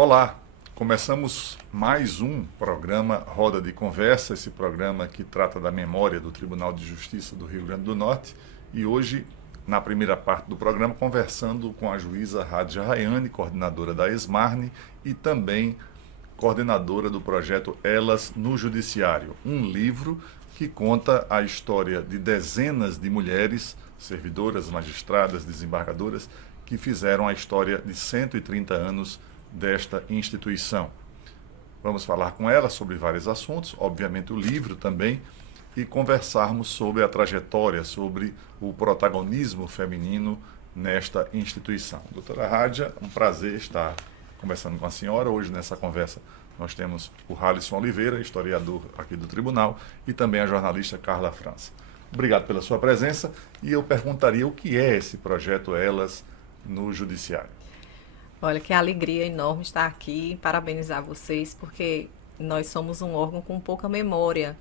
Olá, começamos mais um programa Roda de Conversa, esse programa que trata da memória do Tribunal de Justiça do Rio Grande do Norte. E hoje, na primeira parte do programa, conversando com a juíza Rádia Rayane, coordenadora da ESMARNE e também coordenadora do projeto Elas no Judiciário, um livro que conta a história de dezenas de mulheres, servidoras, magistradas, desembargadoras, que fizeram a história de 130 anos desta instituição. Vamos falar com ela sobre vários assuntos, obviamente o livro também, e conversarmos sobre a trajetória, sobre o protagonismo feminino nesta instituição. Doutora Rádia, um prazer estar conversando com a senhora. Hoje, nessa conversa, nós temos o Halisson Oliveira, historiador aqui do Tribunal, e também a jornalista Carla França. Obrigado pela sua presença, e eu perguntaria o que é esse projeto Elas no Judiciário. Olha, que alegria enorme estar aqui, parabenizar vocês, porque nós somos um órgão com pouca memória,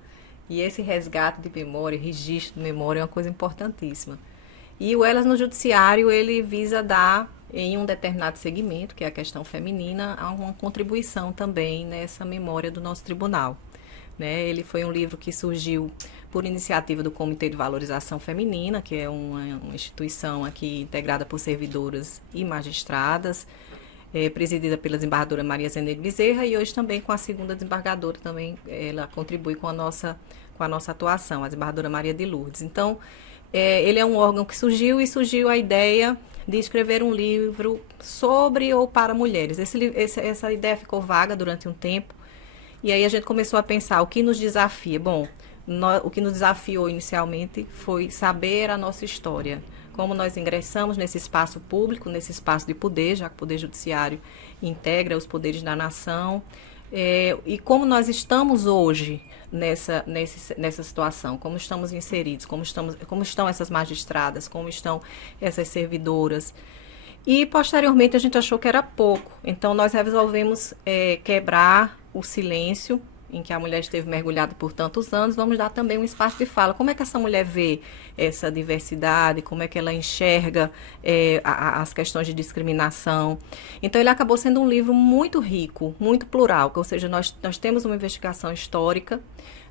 e esse resgate de memória, registro de memória é uma coisa importantíssima. E o Elas no Judiciário, ele visa dar, em um determinado segmento, que é a questão feminina, uma contribuição também nessa memória do nosso tribunal. Ele foi um livro que surgiu por iniciativa do Comitê de Valorização Feminina, que é uma instituição aqui integrada por servidoras e magistradas, presidida pela desembargadora Maria Zeneide Bezerra, e hoje também com a segunda desembargadora, também ela contribui com a nossa atuação, a desembargadora Maria de Lourdes. Então, ele é um órgão que surgiu a ideia de escrever um livro sobre ou para mulheres. Essa ideia ficou vaga durante um tempo, e aí a gente começou a pensar o que nos desafia. Bom, o que nos desafiou inicialmente foi saber a nossa história, como nós ingressamos nesse espaço público, nesse espaço de poder, já que o Poder Judiciário integra os poderes da nação, e como nós estamos hoje nessa situação, como estamos inseridos, como estão essas magistradas, como estão essas servidoras. E, posteriormente, a gente achou que era pouco. Então, nós resolvemos quebrar o silêncio em que a mulher esteve mergulhada por tantos anos. Vamos dar também um espaço de fala. Como é que essa mulher vê essa diversidade? Como é que ela enxerga as questões de discriminação? Então, ele acabou sendo um livro muito rico, muito plural. Ou seja, nós temos uma investigação histórica,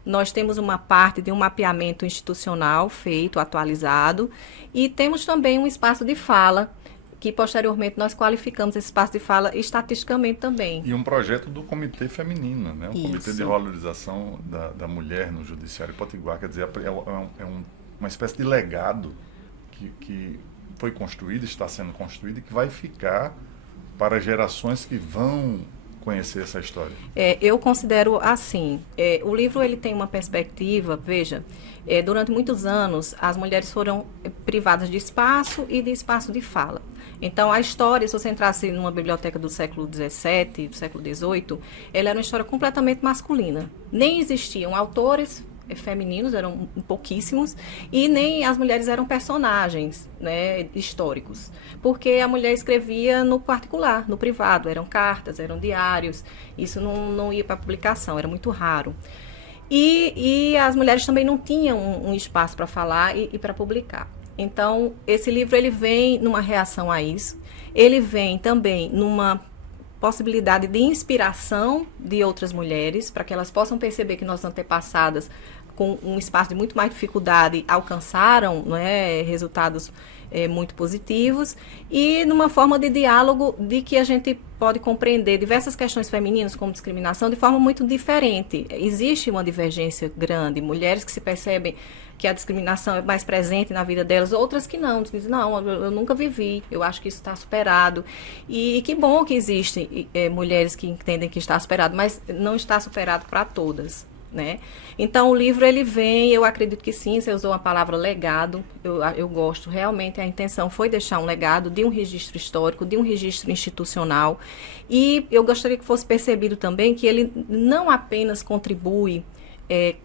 nós temos uma parte de um mapeamento institucional feito, atualizado, e temos também um espaço de fala, que posteriormente nós qualificamos esse espaço de fala estatisticamente também. E um projeto do Comitê Feminino, né? Isso. Comitê de Valorização da Mulher no Judiciário Potiguar, quer dizer, uma espécie de legado que foi construído, está sendo construído e que vai ficar para gerações que vão conhecer essa história. Eu considero assim, o livro ele tem uma perspectiva, veja, durante muitos anos as mulheres foram privadas de espaço e de espaço de fala. Então, a história, se você entrasse numa biblioteca do século XVII, do século XVIII, ela era uma história completamente masculina. Nem existiam autores femininos, eram pouquíssimos, e nem as mulheres eram personagens, né, históricos. Porque a mulher escrevia no particular, no privado, eram cartas, eram diários, isso não ia para publicação, era muito raro. E as mulheres também não tinham um espaço para falar e para publicar. Então, esse livro ele vem numa reação a isso, ele vem também numa possibilidade de inspiração de outras mulheres, para que elas possam perceber que nossas antepassadas, com um espaço de muito mais dificuldade, alcançaram, resultados muito positivos, e numa forma de diálogo de que a gente pode compreender diversas questões femininas, como discriminação, de forma muito diferente. Existe uma divergência grande, mulheres que se percebem que a discriminação é mais presente na vida delas, outras que não, dizem, não, eu nunca vivi, eu acho que isso está superado. E que bom que existem mulheres que entendem que está superado, mas não está superado para todas. Então, o livro, ele vem, eu acredito que sim, você usou a palavra legado, eu gosto, realmente a intenção foi deixar um legado de um registro histórico, de um registro institucional, e eu gostaria que fosse percebido também que ele não apenas contribui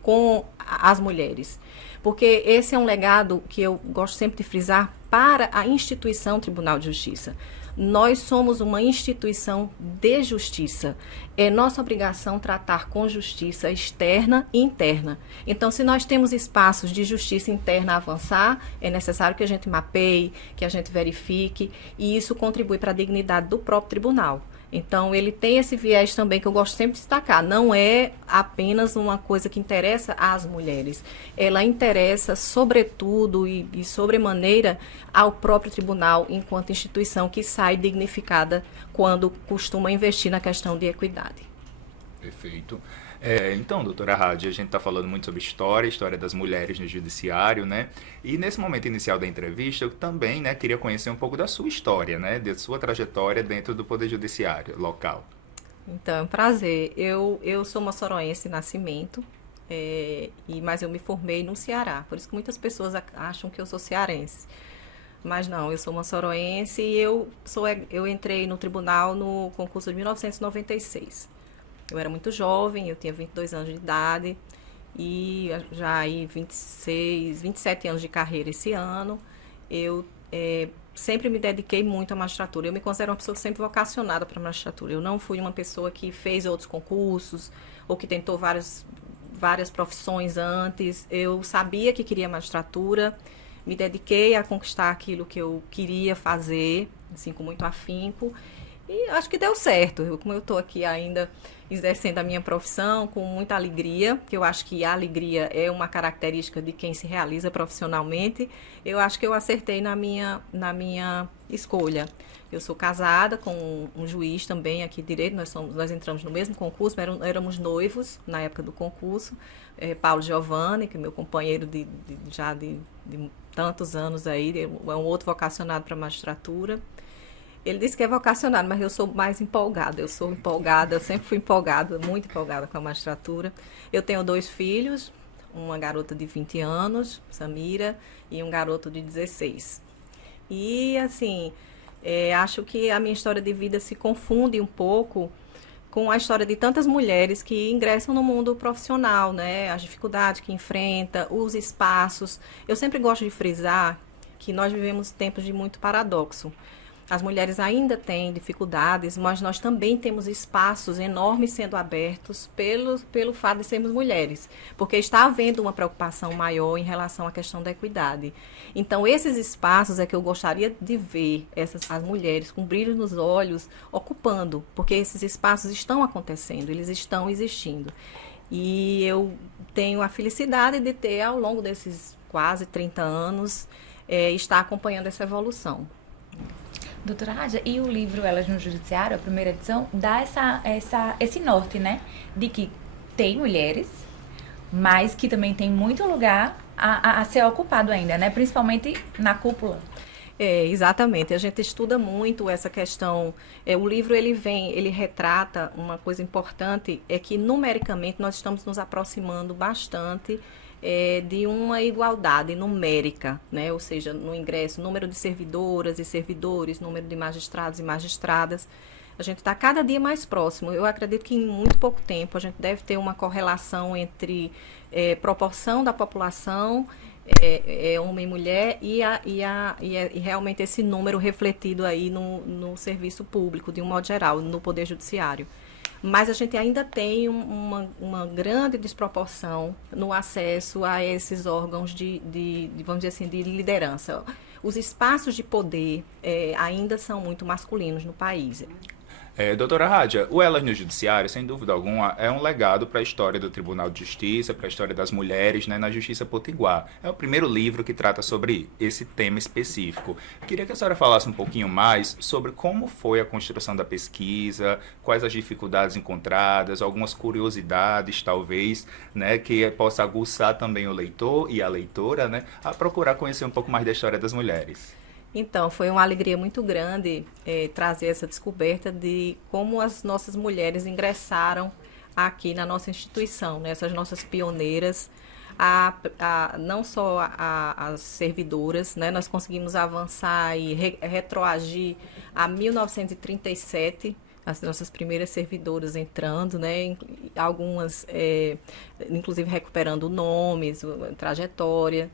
com as mulheres, porque esse é um legado que eu gosto sempre de frisar para a instituição Tribunal de Justiça. Nós somos uma instituição de justiça. É nossa obrigação tratar com justiça externa e interna. Então, se nós temos espaços de justiça interna a avançar, é necessário que a gente mapeie, que a gente verifique, e isso contribui para a dignidade do próprio tribunal. Então, ele tem esse viés também que eu gosto sempre de destacar. Não é apenas uma coisa que interessa às mulheres. Ela interessa, sobretudo e sobremaneira, ao próprio tribunal enquanto instituição que sai dignificada quando costuma investir na questão de equidade. Perfeito. Então, doutora Rádia, a gente está falando muito sobre história das mulheres no judiciário, né? E nesse momento inicial da entrevista, eu também, né, queria conhecer um pouco da sua história, né? Da sua trajetória dentro do Poder Judiciário local. Então, é um prazer. Eu sou moçoroense de nascimento, mas eu me formei no Ceará. Por isso que muitas pessoas acham que eu sou cearense. Mas não, eu sou moçoroense e eu entrei no tribunal no concurso de 1996. Eu era muito jovem, eu tinha 22 anos de idade e já aí 27 anos de carreira esse ano. Eu sempre me dediquei muito à magistratura. Eu me considero uma pessoa sempre vocacionada para a magistratura. Eu não fui uma pessoa que fez outros concursos ou que tentou várias profissões antes. Eu sabia que queria magistratura, me dediquei a conquistar aquilo que eu queria fazer, assim, com muito afinco. E acho que deu certo. Como eu estou aqui ainda exercendo a minha profissão com muita alegria, que eu acho que a alegria é uma característica de quem se realiza profissionalmente, eu acho que eu acertei na minha escolha. Eu sou casada com um juiz também aqui de direito, nós entramos no mesmo concurso, éramos noivos na época do concurso, Paulo Giovanni, que é meu companheiro de tantos anos aí, é um outro vocacionado para a magistratura. Ele disse que é vocacionado, mas eu sou mais empolgada. Eu sou empolgada, eu sempre fui empolgada, muito empolgada com a magistratura. Eu tenho 2 filhos, uma garota de 20 anos, Samira, e um garoto de 16. E, assim, acho que a minha história de vida se confunde um pouco com a história de tantas mulheres que ingressam no mundo profissional, né? As dificuldades que enfrenta, os espaços. Eu sempre gosto de frisar que nós vivemos tempos de muito paradoxo. As mulheres ainda têm dificuldades, mas nós também temos espaços enormes sendo abertos pelo fato de sermos mulheres, porque está havendo uma preocupação maior em relação à questão da equidade. Então, esses espaços é que eu gostaria de ver as mulheres com brilho nos olhos ocupando, porque esses espaços estão acontecendo, eles estão existindo. E eu tenho a felicidade de ter, ao longo desses quase 30 anos, estar acompanhando essa evolução. Doutora Rádia, e o livro Elas no Judiciário, a primeira edição, dá esse norte, né? De que tem mulheres, mas que também tem muito lugar a ser ocupado ainda, né? Principalmente na cúpula. Exatamente. A gente estuda muito essa questão. O livro ele retrata uma coisa importante, é que numericamente nós estamos nos aproximando bastante de uma igualdade numérica, né? Ou seja, no ingresso, número de servidoras e servidores, número de magistrados e magistradas. A gente está cada dia mais próximo. Eu acredito que em muito pouco tempo a gente deve ter uma correlação entre proporção da população, homem e mulher, e realmente esse número refletido aí no serviço público, de um modo geral, no Poder Judiciário. Mas a gente ainda tem uma grande desproporção no acesso a esses órgãos vamos dizer assim, de liderança. Os espaços de poder ainda são muito masculinos no país. Doutora Rádia, o Elas no Judiciário, sem dúvida alguma, é um legado para a história do Tribunal de Justiça, para a história das mulheres, né, na Justiça Potiguar. É o primeiro livro que trata sobre esse tema específico. Queria que a senhora falasse um pouquinho mais sobre como foi a construção da pesquisa, quais as dificuldades encontradas, algumas curiosidades, talvez, né, que possa aguçar também o leitor e a leitora, né, a procurar conhecer um pouco mais da história das mulheres. Então, foi uma alegria muito grande trazer essa descoberta de como as nossas mulheres ingressaram aqui na nossa instituição, né? Essas nossas pioneiras, não só as servidoras, né? Nós conseguimos avançar e retroagir a 1937, as nossas primeiras servidoras entrando, né? Algumas, inclusive, recuperando nomes, trajetória.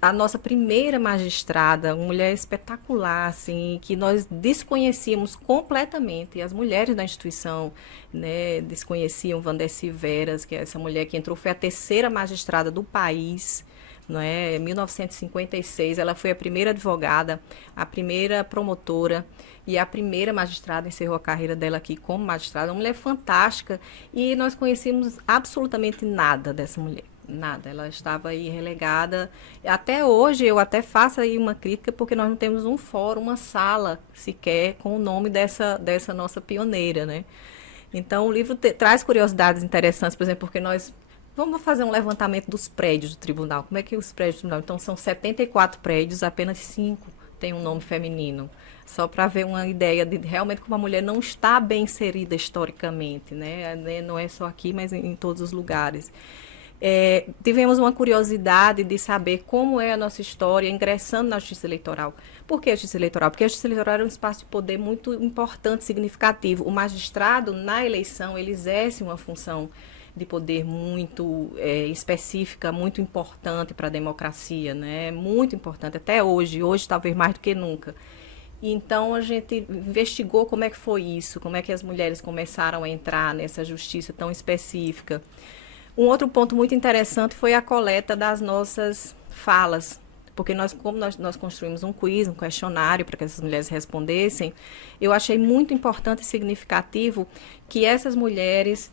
A nossa primeira magistrada, uma mulher espetacular, assim, que nós desconhecíamos completamente, as mulheres da instituição, né, desconheciam Vandeci Veras, que é essa mulher que entrou, foi a terceira magistrada do país, não é? Em 1956, ela foi a primeira advogada, a primeira promotora e a primeira magistrada, encerrou a carreira dela aqui como magistrada, uma mulher fantástica, e nós conhecíamos absolutamente nada dessa mulher. Nada, ela estava aí relegada. Até hoje eu até faço aí uma crítica porque nós não temos um fórum, uma sala sequer com o nome dessa nossa pioneira, né? Então o livro traz curiosidades interessantes, por exemplo, porque nós vamos fazer um levantamento dos prédios do tribunal. Como é que os prédios do tribunal? Então são 74 prédios, apenas 5 têm um nome feminino. Só para ver uma ideia de realmente como a mulher não está bem inserida historicamente, né? Não é só aqui, mas em todos os lugares. Tivemos uma curiosidade de saber como é a nossa história ingressando na justiça eleitoral. Por que a justiça eleitoral? Porque a justiça eleitoral era um espaço de poder muito importante, significativo. O magistrado, na eleição, ele exerce uma função de poder muito específica, muito importante para a democracia, né? Muito importante, até hoje talvez mais do que nunca. Então a gente investigou como é que foi isso, como é que as mulheres começaram a entrar nessa justiça tão específica. Um outro ponto muito interessante foi a coleta das nossas falas, porque como nós construímos um quiz, um questionário para que essas mulheres respondessem, eu achei muito importante e significativo que essas mulheres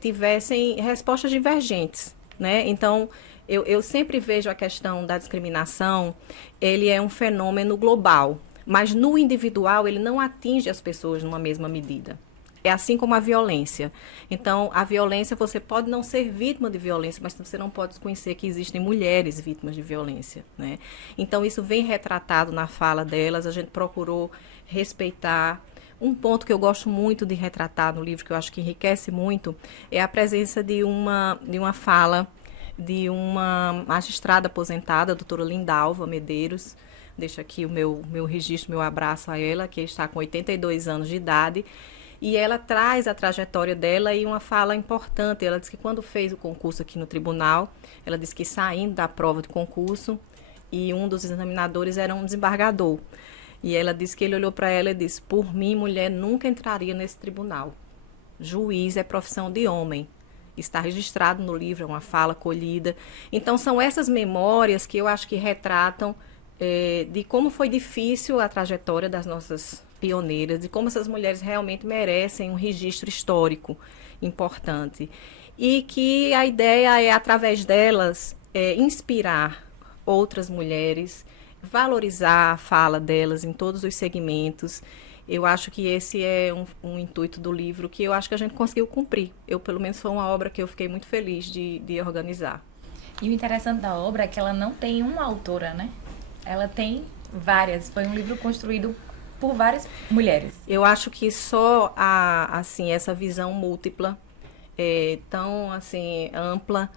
tivessem respostas divergentes, né? Então, eu sempre vejo a questão da discriminação, ele é um fenômeno global, mas no individual ele não atinge as pessoas numa mesma medida. É assim como a violência. Então, a violência, você pode não ser vítima de violência, mas você não pode desconhecer que existem mulheres vítimas de violência, né? Então, isso vem retratado na fala delas, a gente procurou respeitar. Um ponto que eu gosto muito de retratar no livro, que eu acho que enriquece muito, é a presença de uma fala de uma magistrada aposentada, a doutora Lindalva Medeiros. Deixo aqui o meu registro, meu abraço a ela, que está com 82 anos de idade. E ela traz a trajetória dela e uma fala importante. Ela diz que quando fez o concurso aqui no tribunal, ela disse que saindo da prova de concurso, e um dos examinadores era um desembargador. E ela disse que ele olhou para ela e disse: por mim, mulher nunca entraria nesse tribunal. Juiz é profissão de homem. Está registrado no livro, é uma fala colhida. Então, são essas memórias que eu acho que retratam de como foi difícil a trajetória das nossas pioneiras, de como essas mulheres realmente merecem um registro histórico importante. E que a ideia é, através delas, inspirar outras mulheres, valorizar a fala delas em todos os segmentos. Eu acho que esse é um intuito do livro que eu acho que a gente conseguiu cumprir. Pelo menos, foi uma obra que eu fiquei muito feliz de organizar. E o interessante da obra é que ela não tem uma autora, né? Ela tem várias. Foi um livro construído por várias mulheres. Eu acho que só essa visão múltipla, tão assim, ampla,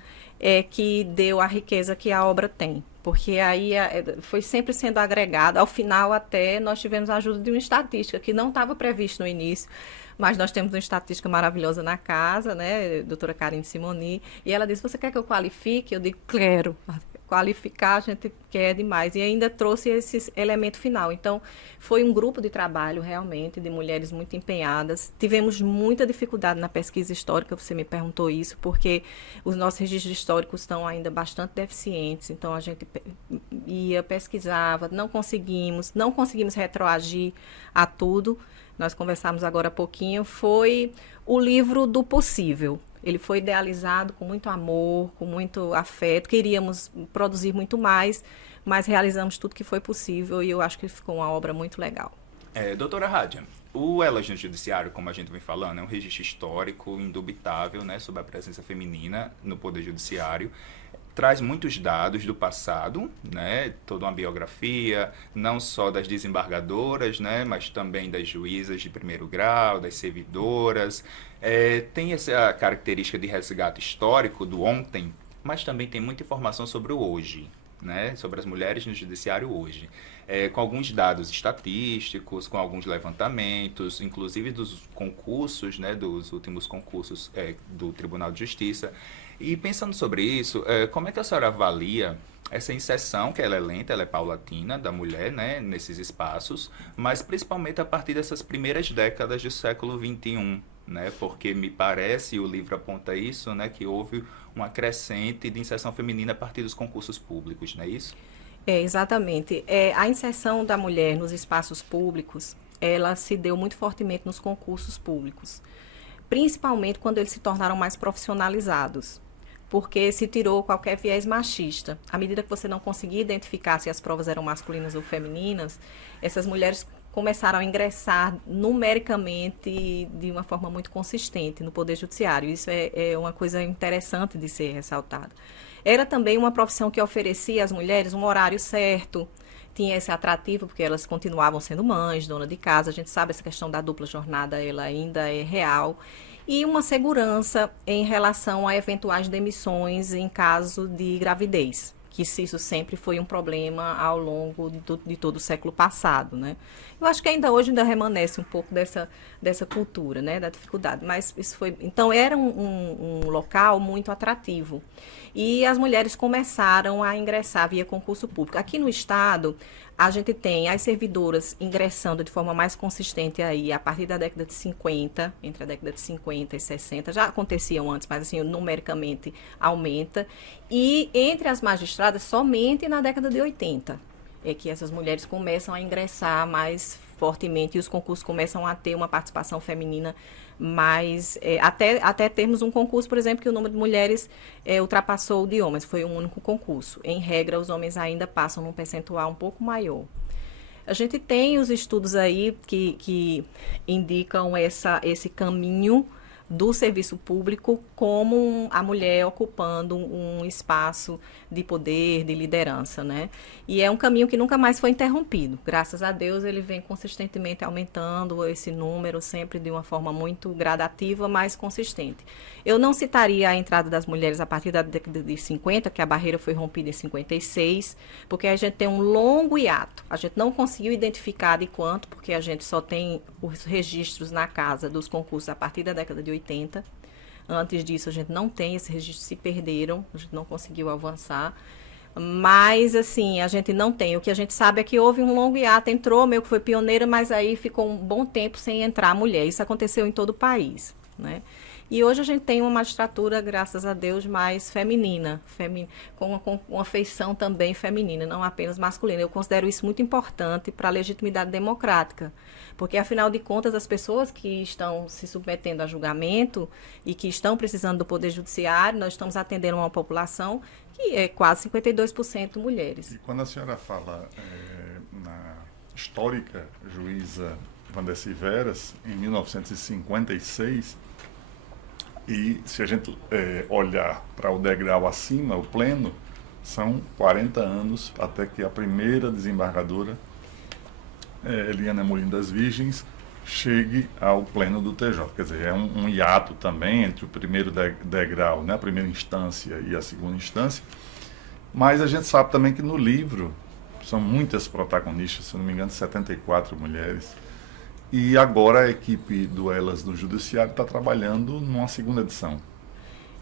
que deu a riqueza que a obra tem. Porque aí foi sempre sendo agregado. Ao final, até, nós tivemos a ajuda de uma estatística que não estava prevista no início, mas nós temos uma estatística maravilhosa na casa, né, doutora Karine Simoni, e ela disse: você quer que eu qualifique? Eu digo: quero. Qualificar a gente quer demais. E ainda trouxe esse elemento final. Então, foi um grupo de trabalho, realmente, de mulheres muito empenhadas. Tivemos muita dificuldade na pesquisa histórica, você me perguntou isso, porque os nossos registros históricos estão ainda bastante deficientes. Então, a gente pesquisava, não conseguimos retroagir a tudo. Nós conversamos agora há pouquinho. Foi o livro do possível. Ele foi idealizado com muito amor, com muito afeto. Queríamos produzir muito mais, mas realizamos tudo que foi possível e eu acho que ficou uma obra muito legal. Doutora Rádia, o Elas no Judiciário, como a gente vem falando, é um registro histórico indubitável, né, sobre a presença feminina no Poder Judiciário. Traz muitos dados do passado, né, toda uma biografia, não só das desembargadoras, né, mas também das juízas de primeiro grau, das servidoras. Tem essa característica de resgate histórico do ontem, mas também tem muita informação sobre o hoje, né, sobre as mulheres no judiciário hoje. Com alguns dados estatísticos, com alguns levantamentos, inclusive dos concursos, né, dos últimos concursos do Tribunal de Justiça. E pensando sobre isso, como é que a senhora avalia essa inserção, que ela é lenta, ela é paulatina, da mulher, né, nesses espaços, mas principalmente a partir dessas primeiras décadas do século XXI, né? Porque me parece, e o livro aponta isso, né, que houve uma crescente de inserção feminina a partir dos concursos públicos, não é isso? Exatamente. A inserção da mulher nos espaços públicos, ela se deu muito fortemente nos concursos públicos, principalmente quando eles se tornaram mais profissionalizados, porque se tirou qualquer viés machista. À medida que você não conseguia identificar se as provas eram masculinas ou femininas, essas mulheres começaram a ingressar numericamente de uma forma muito consistente no Poder Judiciário. Isso é uma coisa interessante de ser ressaltada. Era também uma profissão que oferecia às mulheres um horário certo, tinha esse atrativo, porque elas continuavam sendo mães, dona de casa. A gente sabe essa questão da dupla jornada, ela ainda é real. E uma segurança em relação a eventuais demissões em caso de gravidez, que isso sempre foi um problema ao longo de todo o século passado, né? Eu acho que ainda hoje ainda remanesce um pouco dessa cultura, né, da dificuldade, mas isso foi... Então, era um local muito atrativo. E as mulheres começaram a ingressar via concurso público. Aqui no estado, a gente tem as servidoras ingressando de forma mais consistente aí a partir da década de 50, entre a década de 50 e 60, já aconteciam antes, mas assim, numericamente aumenta. E entre as magistradas, somente na década de 80 é que essas mulheres começam a ingressar mais fortemente e os concursos começam a ter uma participação feminina mais... até termos um concurso, por exemplo, que o número de mulheres ultrapassou o de homens, foi um único concurso. Em regra, os homens ainda passam num percentual um pouco maior. A gente tem os estudos aí que indicam esse caminho do serviço público como a mulher ocupando um espaço de poder, de liderança, né? E é um caminho que nunca mais foi interrompido. Graças a Deus, ele vem consistentemente aumentando esse número, sempre de uma forma muito gradativa, mas consistente. Eu não citaria a entrada das mulheres a partir da década de 50, que a barreira foi rompida em 56, porque a gente tem um longo hiato. A gente não conseguiu identificar de quanto, porque a gente só tem os registros na casa dos concursos a partir da década de 80. Antes disso, a gente não tem, esses registros se perderam, a gente não conseguiu avançar. Mas, assim, a gente não tem. O que a gente sabe é que houve um longo hiato, entrou, meio que foi pioneira, mas aí ficou um bom tempo sem entrar a mulher. Isso aconteceu em todo o país, né? E hoje a gente tem uma magistratura, graças a Deus, mais feminina, com uma feição também feminina, não apenas masculina. Eu considero isso muito importante para a legitimidade democrática, porque, afinal de contas, as pessoas que estão se submetendo a julgamento e que estão precisando do Poder Judiciário, nós estamos atendendo uma população que é quase 52% mulheres. E quando a senhora fala na histórica juíza Wandeci Veras, em 1956, e se a gente olhar para o degrau acima, o pleno, são 40 anos até que a primeira desembargadora, Eliana Molino das Virgens, chegue ao pleno do TJ. Quer dizer, é um hiato também entre o primeiro degrau, né, a primeira instância e a segunda instância. Mas a gente sabe também que no livro são muitas protagonistas, se não me engano, 74 mulheres. E agora a equipe do Elas no Judiciário está trabalhando numa segunda edição.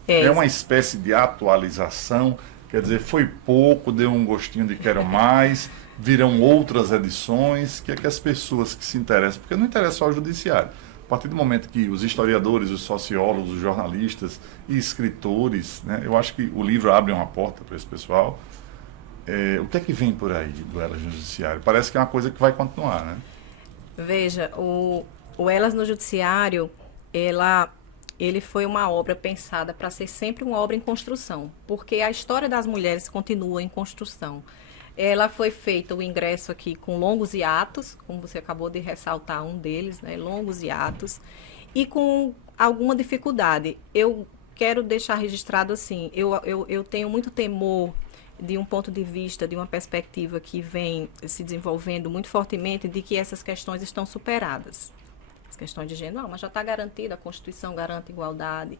É uma espécie de atualização, quer dizer, foi pouco, deu um gostinho de quero mais, virão outras edições, que é que as pessoas que se interessam, porque não interessa só o Judiciário. A partir do momento que os historiadores, os sociólogos, os jornalistas e escritores, né, eu acho que o livro abre uma porta para esse pessoal. O que é que vem por aí do Elas no Judiciário? Parece que é uma coisa que vai continuar, né? Veja, o Elas no Judiciário, ele foi uma obra pensada para ser sempre uma obra em construção, porque a história das mulheres continua em construção. Ela foi feita, o ingresso aqui, com longos hiatos, como você acabou de ressaltar um deles, né, longos hiatos, e com alguma dificuldade. Eu quero deixar registrado assim, eu tenho muito temor de um ponto de vista, de uma perspectiva que vem se desenvolvendo muito fortemente, de que essas questões estão superadas. As questões de gênero, não, mas já está garantida, a Constituição garante igualdade.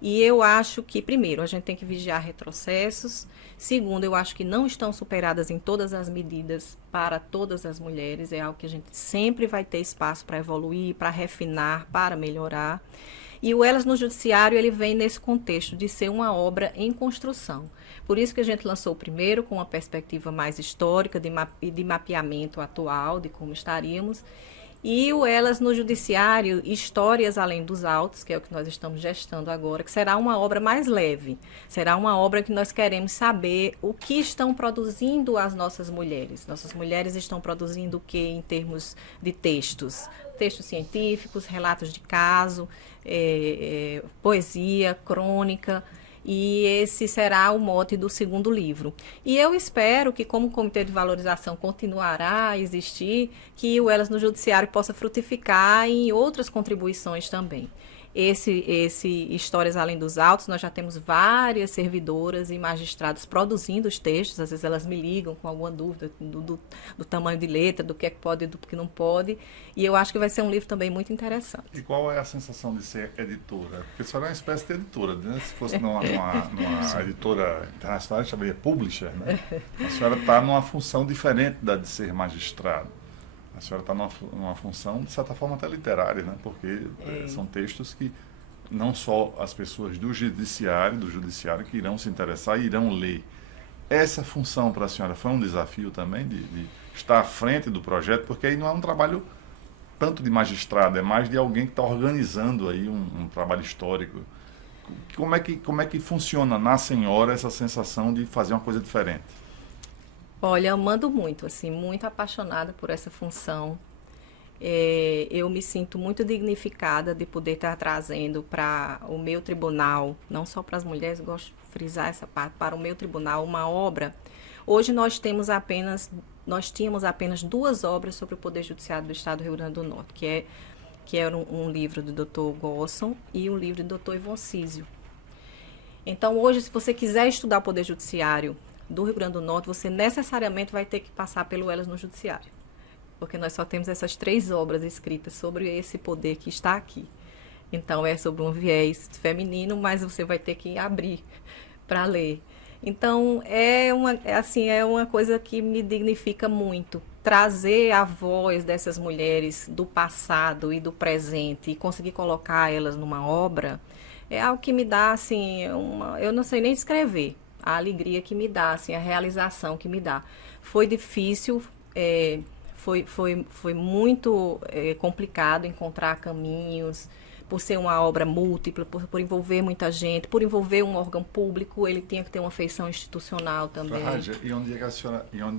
E eu acho que, primeiro, a gente tem que vigiar retrocessos. Segundo, eu acho que não estão superadas em todas as medidas para todas as mulheres. É algo que a gente sempre vai ter espaço para evoluir, para refinar, para melhorar. E o Elas no Judiciário, ele vem nesse contexto de ser uma obra em construção. Por isso que a gente lançou primeiro com uma perspectiva mais histórica, de mapeamento atual, de como estaríamos. E o Elas no Judiciário, Histórias Além dos Autos, que é o que nós estamos gestando agora, que será uma obra mais leve. Será uma obra que nós queremos saber o que estão produzindo as nossas mulheres. Nossas mulheres estão produzindo o que em termos de textos? Textos científicos, relatos de caso, poesia, crônica. E esse será o mote do segundo livro. E eu espero que, como o Comitê de Valorização continuará a existir, que o Elas no Judiciário possa frutificar em outras contribuições também. Esse Histórias Além dos Autos, nós já temos várias servidoras e magistrados produzindo os textos, às vezes elas me ligam com alguma dúvida do tamanho de letra, do que é que pode e do que não pode, e eu acho que vai ser um livro também muito interessante. E qual é a sensação de ser editora? Porque a senhora é uma espécie de editora, né? Se fosse numa editora internacional, a gente chamaria publisher, né? A senhora está numa função diferente da de ser magistrado. A senhora está numa função, de certa forma, até literária, né? Porque são textos que não só as pessoas do judiciário que irão se interessar e irão ler. Essa função para a senhora foi um desafio também de estar à frente do projeto, porque aí não é um trabalho tanto de magistrado, é mais de alguém que está organizando aí um trabalho histórico. Como é que funciona na senhora essa sensação de fazer uma coisa diferente? Olha, amando muito, assim, muito apaixonada por essa função. Eu me sinto muito dignificada de poder estar trazendo para o meu tribunal, não só para as mulheres, gosto de frisar essa parte, para o meu tribunal, uma obra. Hoje nós tínhamos apenas 2 obras sobre o Poder Judiciário do Estado do Rio Grande do Norte, que era um livro do Dr. Gosson e um livro do Dr. Ivon Císio. Então, hoje, se você quiser estudar o Poder Judiciário do Rio Grande do Norte, você necessariamente vai ter que passar pelo Elas no Judiciário, porque nós só temos essas 3 obras escritas sobre esse poder que está aqui. Então, é sobre um viés feminino, mas você vai ter que abrir para ler. Então, é uma coisa que me dignifica muito. Trazer a voz dessas mulheres do passado e do presente e conseguir colocar elas numa obra é algo que me dá, assim, eu não sei nem descrever a alegria que me dá, assim, a realização que me dá. Foi difícil, foi muito complicado encontrar caminhos, por ser uma obra múltipla, por envolver muita gente, por envolver um órgão público, ele tinha que ter uma feição institucional também. Rádia, e onde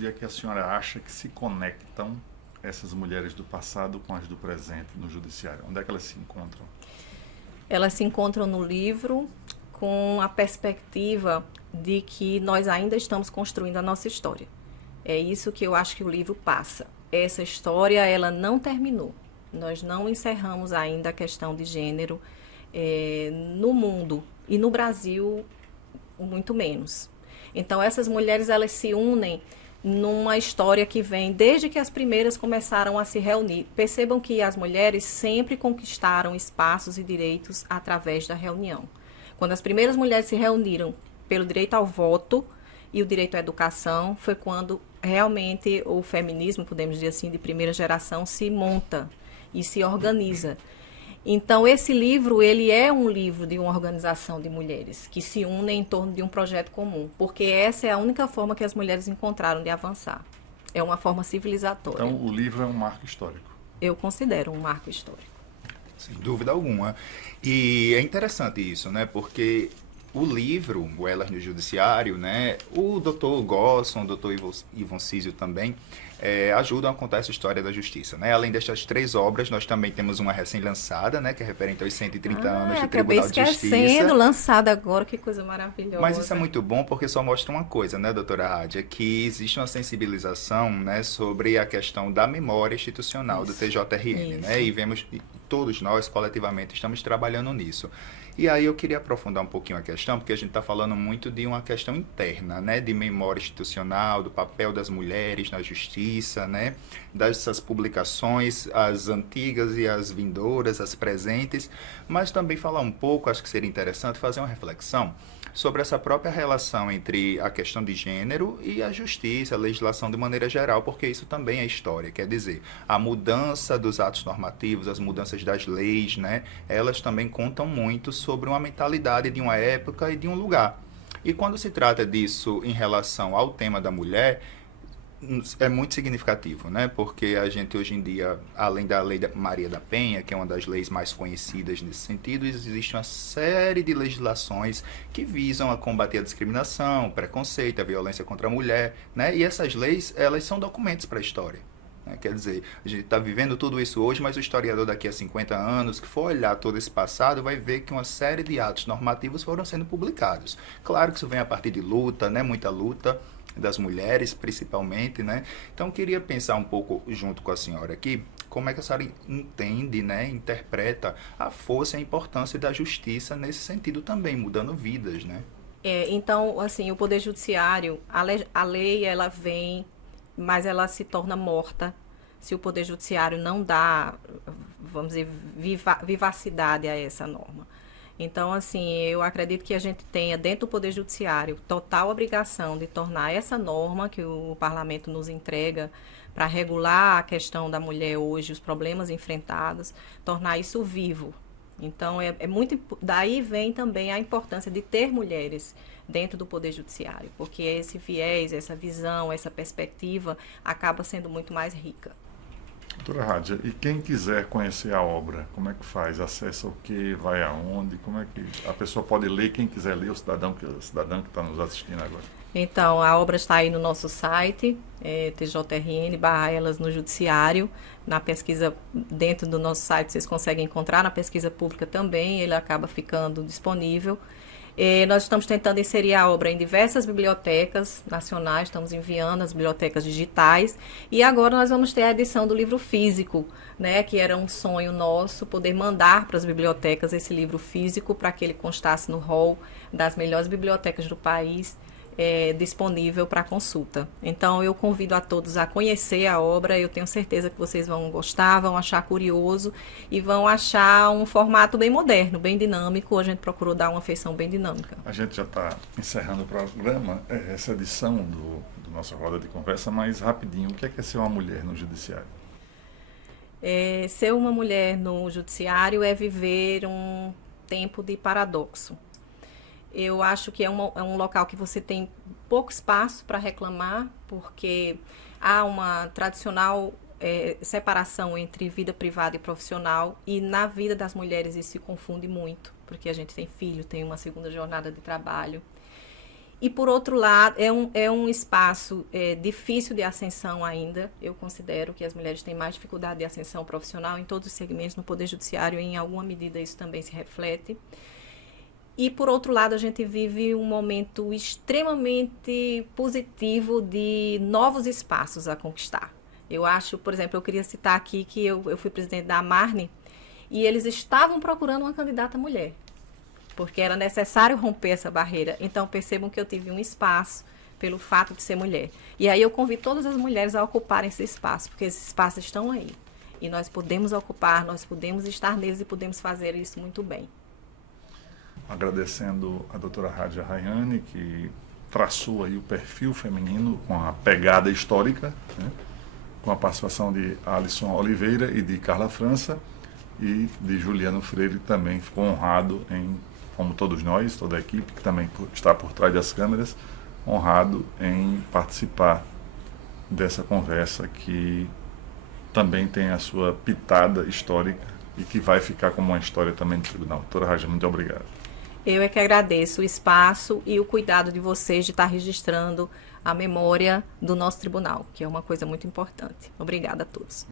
é que a senhora acha que se conectam essas mulheres do passado com as do presente no judiciário? Onde é que elas se encontram? Elas se encontram no livro com a perspectiva de que nós ainda estamos construindo a nossa história. É isso que eu acho que o livro passa. Essa história, ela não terminou. Nós não encerramos ainda a questão de gênero no mundo e no Brasil muito menos. Então essas mulheres, elas se unem numa história que vem desde que as primeiras começaram a se reunir. Percebam que as mulheres sempre conquistaram espaços e direitos através da reunião. Quando as primeiras mulheres se reuniram pelo direito ao voto e o direito à educação, foi quando realmente o feminismo, podemos dizer assim, de primeira geração, se monta e se organiza. Então, esse livro, ele é um livro de uma organização de mulheres que se unem em torno de um projeto comum, porque essa é a única forma que as mulheres encontraram de avançar. É uma forma civilizatória. Então, o livro é um marco histórico. Eu considero um marco histórico. Sem dúvida alguma. E é interessante isso, né? Porque o livro, o Elas no Judiciário, né? O Dr. Gosson, o Dr. Ivon Císio também ajudam a contar essa história da justiça, né? Além destas 3 obras, nós também temos uma recém-lançada, né? Que é referente aos 130 anos do Tribunal de Justiça. Acabei esquecendo, lançada agora, que coisa maravilhosa. Mas isso é muito bom porque só mostra uma coisa, né, doutora Rádia? Que existe uma sensibilização, né, sobre a questão da memória institucional do TJRN, né? E vemos, todos nós, coletivamente, estamos trabalhando nisso. E aí eu queria aprofundar um pouquinho a questão, porque a gente está falando muito de uma questão interna, né, de memória institucional, do papel das mulheres na justiça, né, dessas publicações, as antigas e as vindouras, as presentes, mas também falar um pouco, acho que seria interessante fazer uma reflexão sobre essa própria relação entre a questão de gênero e a justiça, a legislação de maneira geral, porque isso também é história, quer dizer, a mudança dos atos normativos, as mudanças das leis, né, elas também contam muito sobre uma mentalidade de uma época e de um lugar. E quando se trata disso em relação ao tema da mulher, é muito significativo, né? Porque a gente hoje em dia, além da Lei Maria da Penha, que é uma das leis mais conhecidas nesse sentido, existe uma série de legislações que visam a combater a discriminação, o preconceito, a violência contra a mulher, né? E essas leis, elas são documentos para a história. Quer dizer, a gente está vivendo tudo isso hoje, mas o historiador daqui a 50 anos, que for olhar todo esse passado, vai ver que uma série de atos normativos foram sendo publicados. Claro que isso vem a partir de luta, né? Muita luta das mulheres, principalmente, né? Então, eu queria pensar um pouco junto com a senhora aqui, como é que a senhora entende, né? Interpreta a força e a importância da justiça nesse sentido também, mudando vidas, né? Então, assim, o Poder Judiciário, a lei, ela vem, mas ela se torna morta se o Poder Judiciário não dá, vamos dizer, vivacidade a essa norma. Então, assim, eu acredito que a gente tenha, dentro do Poder Judiciário, total obrigação de tornar essa norma que o Parlamento nos entrega para regular a questão da mulher hoje, os problemas enfrentados, tornar isso vivo. Então, daí vem também a importância de ter mulheres dentro do Poder Judiciário, porque esse viés, essa visão, essa perspectiva acaba sendo muito mais rica. Doutora Rádia, e quem quiser conhecer a obra, como é que faz? Acessa o quê? Vai aonde? Como é que a pessoa pode ler, quem quiser ler, o cidadão que está nos assistindo agora? Então, a obra está aí no nosso site, TJRN/Elas no Judiciário. Na pesquisa, dentro do nosso site, vocês conseguem encontrar, na pesquisa pública também, ele acaba ficando disponível. Nós estamos tentando inserir a obra em diversas bibliotecas nacionais, estamos enviando as bibliotecas digitais, e agora nós vamos ter a edição do livro físico, né, que era um sonho nosso, poder mandar para as bibliotecas esse livro físico para que ele constasse no hall das melhores bibliotecas do país, disponível para consulta. Então, eu convido a todos a conhecer a obra, eu tenho certeza que vocês vão gostar, vão achar curioso e vão achar um formato bem moderno, bem dinâmico. A gente procurou dar uma feição bem dinâmica. A gente já está encerrando o programa, essa edição do nossa roda de conversa, mas rapidinho, o que é ser uma mulher no judiciário? Ser uma mulher no judiciário é viver um tempo de paradoxo. Eu acho que é um local que você tem pouco espaço para reclamar, porque há uma tradicional separação entre vida privada e profissional, e na vida das mulheres isso se confunde muito, porque a gente tem filho, tem uma segunda jornada de trabalho. E, por outro lado, é um espaço difícil de ascensão ainda. Eu considero que as mulheres têm mais dificuldade de ascensão profissional em todos os segmentos, no Poder Judiciário, e em alguma medida isso também se reflete. E, por outro lado, a gente vive um momento extremamente positivo de novos espaços a conquistar. Eu acho, por exemplo, eu queria citar aqui que eu fui presidente da Amarne e eles estavam procurando uma candidata mulher, porque era necessário romper essa barreira. Então, percebam que eu tive um espaço pelo fato de ser mulher. E aí eu convido todas as mulheres a ocuparem esse espaço, porque esses espaços estão aí. E nós podemos ocupar, nós podemos estar neles e podemos fazer isso muito bem. Agradecendo a doutora Rádia Rayane, que traçou aí o perfil feminino com a pegada histórica, né? Com a participação de Alisson Oliveira e de Carla França, e de Juliano Freire, também ficou honrado como todos nós, toda a equipe que também está por trás das câmeras, honrado em participar dessa conversa que também tem a sua pitada histórica e que vai ficar como uma história também do tribunal. Doutora Rádia, muito obrigado. Eu é que agradeço o espaço e o cuidado de vocês de estar registrando a memória do nosso tribunal, que é uma coisa muito importante. Obrigada a todos.